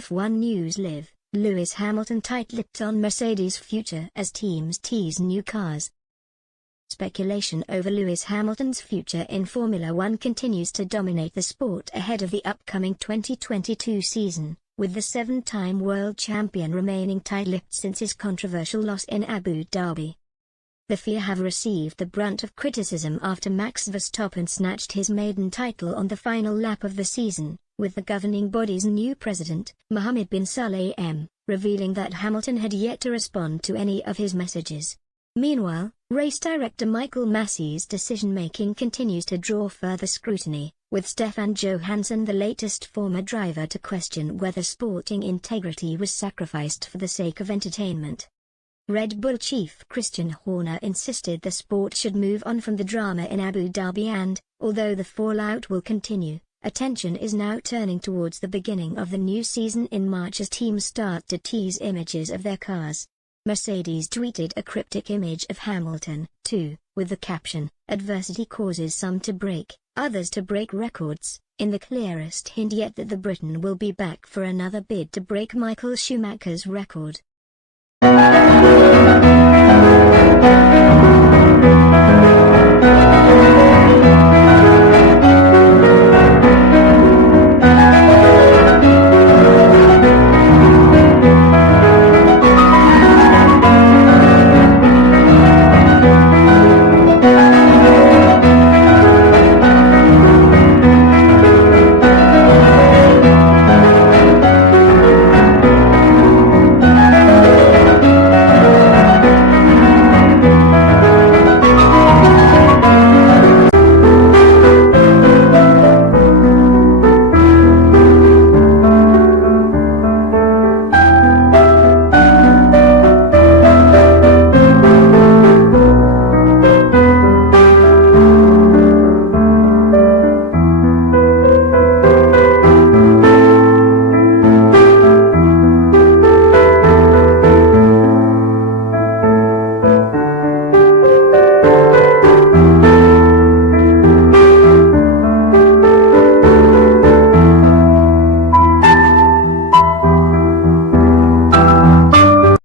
F1 News Live, Lewis Hamilton tight-lipped on Mercedes' future as teams tease new cars. Speculation over Lewis Hamilton's future in Formula One continues to dominate the sport ahead of the upcoming 2022 season, with the seven-time world champion remaining tight-lipped since his controversial loss in Abu Dhabi. The FIA have received the brunt of criticism after Max Verstappen snatched his maiden title on the final lap of the season, with the governing body's new president, Mohammed bin Sulayem, revealing that Hamilton had yet to respond to any of his messages. Meanwhile, race director Michael Massey's decision-making continues to draw further scrutiny, with Stefan Johansson, the latest former driver, to question whether sporting integrity was sacrificed for the sake of entertainment. Red Bull chief Christian Horner insisted the sport should move on from the drama in Abu Dhabi and, although the fallout will continue, attention is now turning towards the beginning of the new season in March as teams start to tease images of their cars. Mercedes tweeted a cryptic image of Hamilton, too, with the caption, "Adversity causes some to break, others to break records," in the clearest hint yet that the Briton will be back for another bid to break Michael Schumacher's record.